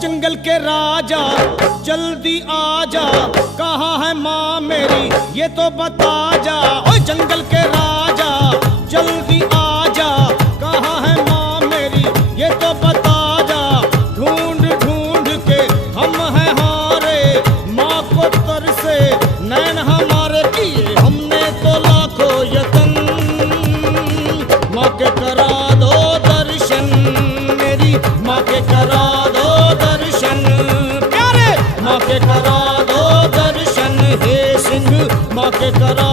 जंगल के राजा जल्दी आजा, कहाँ है माँ मेरी ये तो बता जा। ओ जंगल के राजा जल्दी आजा, कहाँ है माँ मेरी ये तो बता जा। ढूंढ ढूंढ के हम हैं हारे, माँ को तरसे नैन हमारे किए हमने तो लाखों यतन। माँ के करा दो दर्शन, मेरी माँ के करा दो दर्शन। प्यारे माँ के करा दो दर्शन, हे सिंह माँ के करा